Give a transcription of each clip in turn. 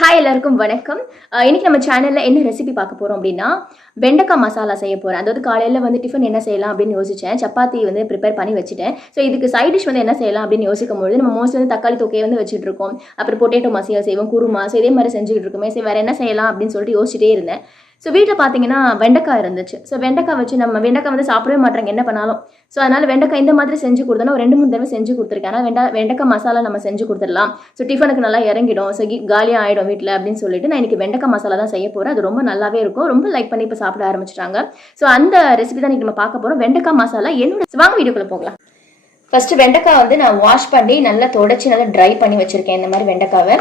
Hi எல்லாருக்கும் வணக்கம். இன்றைக்கி இன்னைக்கு நம்ம சேனலில் என்ன ரெசிபி பார்க்க போகிறோம் அப்படின்னா வெண்டைக்காய் மசாலா செய்ய போகிறேன் அதாவது காலையில் வந்து டிஃபன் என்ன செய்யலாம் அப்படின்னு யோசிச்சேன். சப்பாத்தி வந்து ப்ரிப்பேர் பண்ணி வச்சுட்டேன். ஸோ இதுக்கு சைட் டிஷ் வந்து என்ன செய்யலாம் அப்படின்னு யோசிக்கும் பொழுது நம்ம மோஸ்ட்லி வந்து தக்காளி தொக்கையை வந்து வச்சுட்டு இருக்கோம். அப்புறம் பொட்டேட்டோ மசியல் செய்வோம் குருமா. ஸோ இதே மாதிரி செஞ்சுக்கிட்டு இருக்கோமே. சரி வேறு என்ன செய்யலாம் அப்படின்னு சொல்லிட்டு யோசிச்சுட்டே இருந்தேன். ஸோ வீட்டில் பார்த்தீங்கன்னா வெண்டைக்காய் இருந்துச்சு. ஸோ வெண்டைக்காய் வச்சு நம்ம வெண்டைக்காய் வந்து சாப்பிடவே மாட்டாங்க என்ன பண்ணாலும். ஸோ அதனால் வெண்டைக்காய் இந்த மாதிரி செஞ்சு கொடுத்தோன்னா ஒரு ரெண்டு மூணு தடவை செஞ்சு கொடுத்துருக்கேன். ஆனால் வெண்டை வெண்டைக்காய் மசாலா நம்ம செஞ்சு கொடுத்துடலாம். ஸோ டிஃபனுக்கு நல்லா இறங்கிடும். ஸோ காலியாக ஆகிடும் வீட்டில் அப்படின்னு சொல்லிட்டு நான் இன்னைக்கு வெண்டைக்காய் மசாலா தான் செய்ய போகிறேன் அது ரொம்ப நல்லாவே இருக்கும். ரொம்ப லைக் பண்ணி இப்போ சாப்பிட ஆரம்பிச்சிட்டாங்க. ஸோ அந்த ரெசிபி தான் இன்னைக்கு நம்ம பார்க்க போகிறோம் வெண்டைக்காய் மசாலா என்னோட வாங்க வீடியோக்குள்ளே போகலாம். ஃபர்ஸ்ட் வெண்டைக்காய் வந்து நான் வாஷ் பண்ணி நல்லா தொடச்சி நல்லா ட்ரை பண்ணி வச்சிருக்கேன் இந்த மாதிரி வெண்டைக்காவை.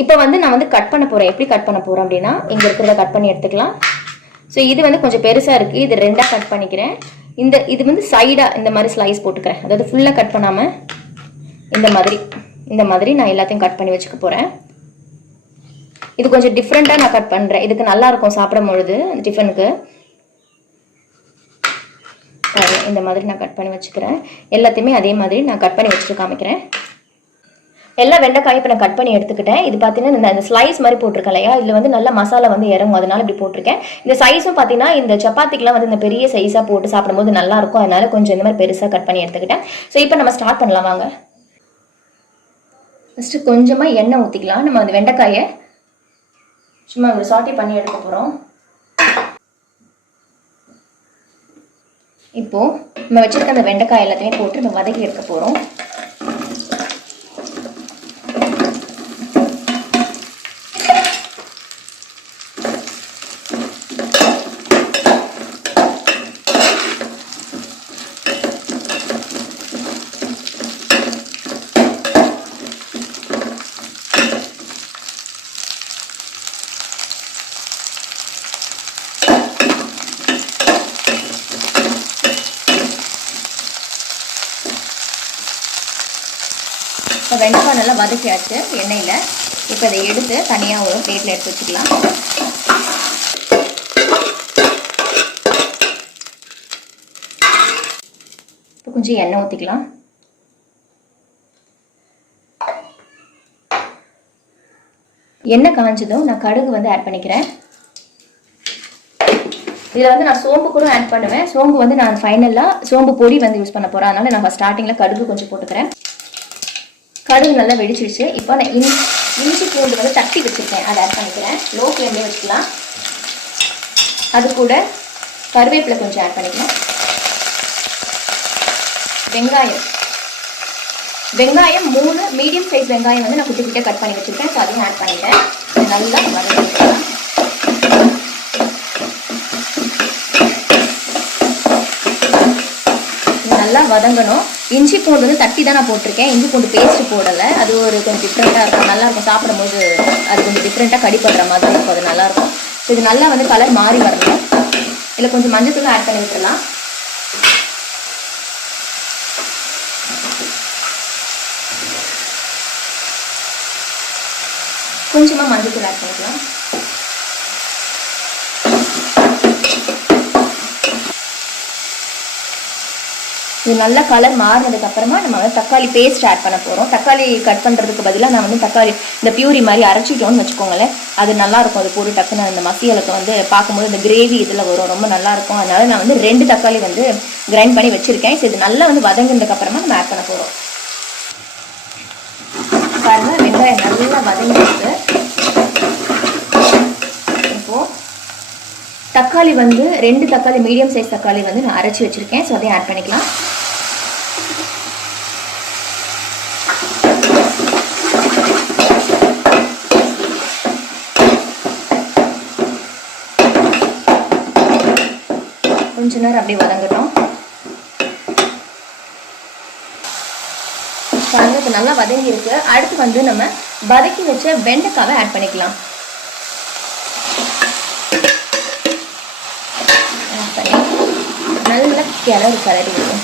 இப்போ வந்து நான் வந்து கட் பண்ண போகிறேன் எப்படி கட் பண்ண போகிறேன் அப்படின்னா இங்கே இருக்கிறத கட் பண்ணி எடுத்துக்கலாம். ஸோ இது வந்து கொஞ்சம் பெருசாக இருக்குது இது ரெண்டாக கட் பண்ணிக்கிறேன். இந்த இது வந்து சைடாக இந்த மாதிரி ஸ்லைஸ் போட்டுக்கிறேன். அதாவது ஃபுல்லாக கட் பண்ணாமல் இந்த மாதிரி இந்த மாதிரி நான் எல்லாத்தையும் கட் பண்ணி வச்சுக்க போகிறேன் இது கொஞ்சம் டிஃப்ரெண்ட்டாக நான் கட் பண்ணுறேன் இதுக்கு நல்லா இருக்கும் சாப்பிடும் பொழுது டிஃபனுக்கு இந்த மாதிரி நான் கட் பண்ணி வச்சுக்கிறேன். எல்லாத்தையுமே அதே மாதிரி நான் கட் பண்ணி வச்சுட்டு காமிக்கிறேன். எல்லா வெண்டைக்காயும் இப்போ நான் கட் பண்ணி எடுத்துக்கிட்டேன். இது பார்த்தீங்கன்னா இந்த- ஸ்லைஸ் மாதிரி போட்டிருக்கேன் இல்லையா? இதில் வந்து நல்லா மசாலா வந்து இறங்கும். அதனால இப்படி போட்டிருக்கேன். இந்த சைஸும் பார்த்தீங்கன்னா இந்த சப்பாத்திக்கெலாம் வந்து இந்த பெரிய சைஸாக போட்டு சாப்பிடும்போது நல்லா இருக்கும். அதனால கொஞ்சம் இந்த மாதிரி பெருசாக கட் பண்ணி எடுத்துக்கிட்டேன். ஸோ இப்போ நம்ம ஸ்டார்ட் பண்ணலாம் வாங்க. ஃபஸ்ட்டு கொஞ்சமாக எண்ணெய் ஊற்றிக்கலாம் நம்ம அந்த வெண்டைக்காயை சும்மா ஒரு சாட்டி பண்ணி எடுக்க போகிறோம் இப்போது நம்ம வச்சுருக்க அந்த வெண்டைக்காய் எல்லாத்தையுமே போட்டு நம்ம வதக்கி எடுக்க போகிறோம் இப்போ வெண்டைக்காய் நல்லா வதக்கியாச்சு எண்ணெயில். இப்போ இதை எடுத்து தனியாக ஒரு பிளேட்டில் எடுத்து வச்சுக்கலாம். இப்போ கொஞ்சம் எண்ணெய் ஊற்றிக்கலாம் எண்ணெய் காஞ்சதும் நான் கடுகு வந்து ஆட் பண்ணிக்கிறேன். இதில் வந்து நான் சோம்பு கூட ஆட் பண்ணுவேன். சோம்பு வந்து நான் ஃபைனலாக சோம்பு பொடி வந்து யூஸ் பண்ண போகிறேன் அதனால் நான் ஸ்டார்டிங்கில் கடுகு கொஞ்சம் போட்டுக்கிறேன். கடுகு நல்லா வெடிச்சிடுச்சு இப்போ நான் இஞ்சி இஞ்சி பூண்டு வந்து தட்டி வச்சுருக்கேன். அதை ஆட் பண்ணிக்கிறேன். லோ ஃப்ளேம்லேயே வச்சுக்கலாம். அது கூட கருவேப்பிலை கொஞ்சம் ஆட் பண்ணிக்கலாம். வெங்காயம். வெங்காயம் மூணு மீடியம் சைஸ் வெங்காயம் வந்து நான் குட்டி குட்டியாக கட் பண்ணி வச்சுருக்கேன். ஸோ அதையும் ஆட் பண்ணிட்டேன் நல்லா வதக்கிக்கலாம் இது நல்லா வதங்கணும். இஞ்சி பூண்டு வந்து தட்டி தான் நான் போட்டிருக்கேன். இஞ்சி பூண்டு பேஸ்ட் போடலை. அது ஒரு கொஞ்சம் டிஃப்ரெண்ட்டாக இருக்கும். நல்லா இருக்கும். சாப்பிடும்போது அது கொஞ்சம் டிஃப்ரெண்ட்டாக கடிப்படுற மாதிரி இருக்கும். அது நல்லா இருக்கும். ஸோ இது நல்லா வந்து கலர் மாறி வரணும். இதில் கொஞ்சம் மஞ்சத்தூள் ஆட் பண்ணி விட்டுலாம் கொஞ்சமாக மஞ்சத்தூள் ஆட் பண்ணிக்கலாம். இது நல்ல கலர் மாறினதுக்கு அப்புறமா நம்ம வந்து தக்காளி பேஸ்ட் ஆட் பண்ண போகிறோம் தக்காளி கட் பண்ணுறதுக்கு பதிலாக நான் வந்து தக்காளி இந்த பியூரி மாதிரி அரைச்சிட்டோம்னு வச்சுக்கோங்களேன். அது நல்லாயிருக்கும் அது போட்டு டக்குன்னு அந்த மசியலுக்கு வந்து பார்க்கும்போது இந்த கிரேவி இதில் வரும். ரொம்ப நல்லாயிருக்கும் அதனால் அதனால நான் வந்து ரெண்டு தக்காளி வந்து கிரைண்ட் பண்ணி வச்சுருக்கேன். ஸோ இது நல்லா வந்து வதங்கினதுக்கு அப்புறமா நம்ம ஆட் பண்ண போகிறோம் பாருங்கள் வெங்காயம் நல்லா வதங்கிருக்கு இப்போ தக்காளி வந்து ரெண்டு தக்காளி மீடியம் சைஸ் தக்காளி வந்து நான் அரைச்சி வச்சிருக்கேன். ஸோ அதையும் ஆட் பண்ணிக்கலாம். கொஞ்ச நேரம் அப்படியே வதங்கட்டும். பாருங்க இப்போ நல்லா வதங்கி இருக்கு அடுத்து வந்து நம்ம வதக்கி வச்ச வெண்டைக்காவை ஆட் பண்ணிக்கலாம் ஆட் பண்ணி நல்லா கிளறு கிளறி விடும்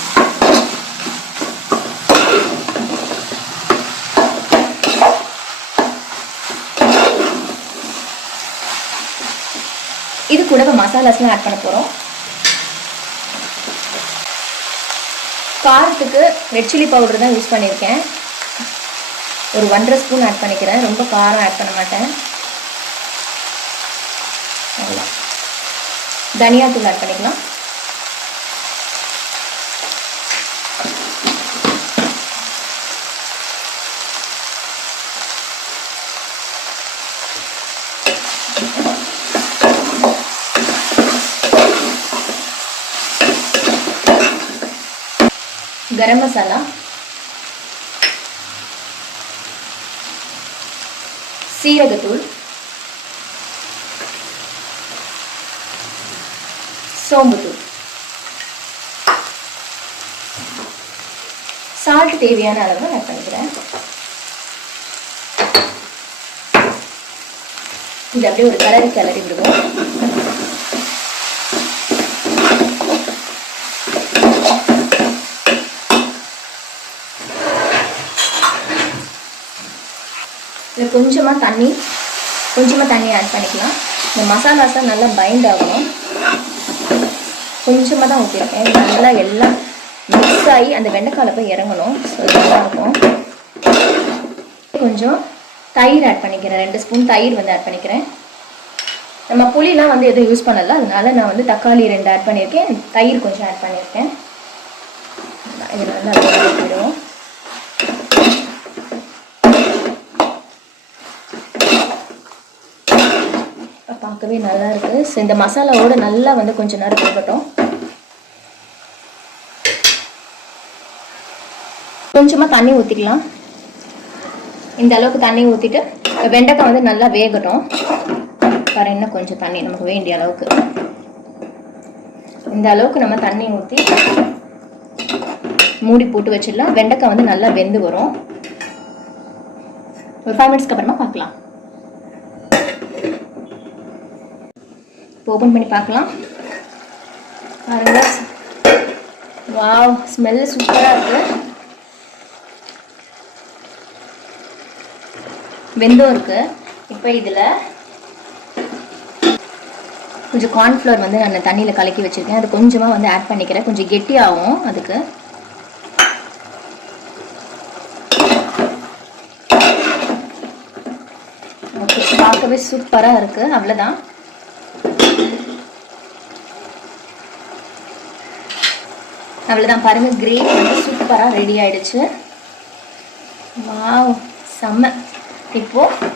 இது. கூட இப்போ மசாலாஸ்லாம் ஆட் பண்ண போகிறோம் காரத்துக்கு ரெட் சில்லி பவுடர் தான் யூஸ் பண்ணியிருக்கேன். ஒரு ஒன்றரை ஸ்பூன் ஆட் பண்ணிக்கிறேன். ரொம்ப காரம் ஆட் பண்ண மாட்டேன். தனியா தனியாத்தூள் ஆட் பண்ணிக்கலாம். கரம் மசாலா. சீரகத்தூள். சோம்புத்தூள். சால்ட் தேவையான அளவு நான் பண்ணிக்கிறேன். இது அப்படியே ஒரு கலரி கலரி விடுவோம். இதில் கொஞ்சமாக தண்ணி கொஞ்சமாக தண்ணி ஆட் பண்ணிக்கலாம். இந்த மசாலாஸாக நல்லா பைண்ட் ஆகணும். கொஞ்சமாக தான் ஊற்றிருக்கேன் நல்லா எல்லாம் மிக்ஸ் ஆகி அந்த வெண்டைக்கால போய் இறங்கணும். ஸோ நல்லாயிருக்கும் கொஞ்சம் தயிர் ஆட் பண்ணிக்கிறேன். ரெண்டு ஸ்பூன் தயிர் வந்து ஆட் பண்ணிக்கிறேன். நம்ம புளிலாம் வந்து எதுவும் யூஸ் பண்ணல. அதனால நான் வந்து தக்காளி ரெண்டு ஆட் பண்ணியிருக்கேன். தயிர் கொஞ்சம் ஆட் பண்ணியிருக்கேன். இதில் வந்து அப்படியே போயிடுவோம் பார்க்கவே நல்லா இருக்கு ஸோ இந்த மசாலாவோட நல்லா வந்து கொஞ்ச நேரம் போகட்டும். கொஞ்சமாக தண்ணி ஊற்றிக்கலாம் இந்த அளவுக்கு தண்ணி ஊற்றிட்டு வெண்டைக்காய் வந்து நல்லா வேகட்டும். வேறு இன்னும் கொஞ்சம் தண்ணி நமக்கு வேண்டிய அளவுக்கு. இந்த அளவுக்கு நம்ம தண்ணி ஊற்றி மூடி போட்டு வச்சிடலாம். வெண்டைக்காய் வந்து நல்லா வெந்து வரும். ஒரு ஃபைவ் மினிட்ஸ்க்கு அப்புறமா பார்க்கலாம் ஓப்பன் பண்ணி பார்க்கலாம். பாருங்க. வாவ் ஸ்மெல் சூப்பராக இருக்கு. வெந்தும் இருக்கு. இப்போ இதில் கொஞ்சம் கார்ன்ஃப்ளவர் வந்து நான் தண்ணியில் கலக்கி வச்சுருக்கேன். அது கொஞ்சமாக வந்து ஆட் பண்ணிக்கிறேன். கொஞ்சம் கெட்டியாகும் அதுக்கு. ஓகே பார்க்கவே சூப்பராக இருக்குது அவ்வளோதான் அவ்வளோதான் பாருங்கள் கிரேவி வந்து சூப்பராக ரெடி ஆகிடுச்சு வாவ் செம்ம. இப்போது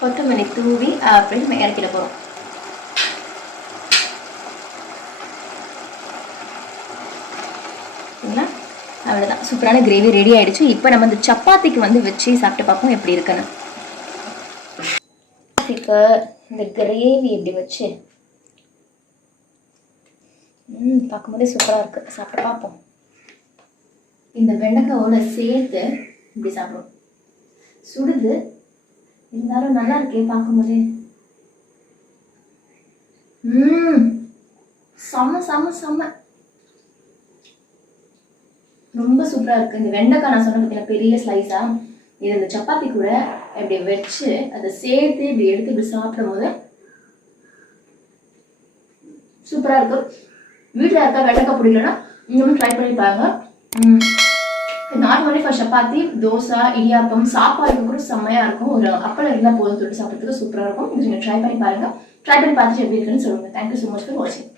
கொத்தமல்லி தூவி அப்படி நம்ம இறக்கிட போகிறோம் அவ்வளோதான் சூப்பரான கிரேவி ரெடி ஆகிடுச்சு இப்போ நம்ம இந்த சப்பாத்திக்கு வந்து வச்சு சாப்பிட்டு பார்ப்போம் எப்படி இருக்குன்னு. இப்போ இந்த கிரேவி இப்படி வச்சு? ம் பார்க்கும்போதே சூப்பராக இருக்குது சாப்பிட்டு பார்ப்போம். இந்த வெண்டைக்காவோட சேர்த்து இப்படி சாப்பிடுவோம். சுடுது. இருந்தாலும் நல்லா இருக்கே பார்க்கும்போதே. ம் செம்ம செம்ம செம்ம ரொம்ப சூப்பராக இருக்குது இந்த வெண்டைக்காய் நான் சொன்ன பார்த்தீங்கன்னா பெரிய ஸ்லைஸாக இது இந்த சப்பாத்தி கூட இப்படி வச்சு அதை சேர்த்து இப்படி எடுத்து இப்படி சாப்பிடும் போது சூப்பராக இருக்கும். வீட்டில் இருக்கா வெண்டைக்காய் பிடிக்கலன்னா நீங்களும் ட்ரை பண்ணி பாருங்க. நார்மலி ஃபார் சப்பாத்தி தோசை இடியாப்பம் சாப்பாடுக்கு கூட செம்மையாக இருக்கும். ஒரு அப்பளம் இருந்தால் போதும் தொட்டு சாப்பிட்றதுக்கு சூப்பராக இருக்கும். இது நீங்கள் ட்ரை பண்ணி பாருங்கள் ட்ரை பண்ணி பார்த்துட்டு எப்படி இருக்குன்னு சொல்லுங்கள் தேங்க்யூ ஸோ மச் ஃபார் வாட்சிங்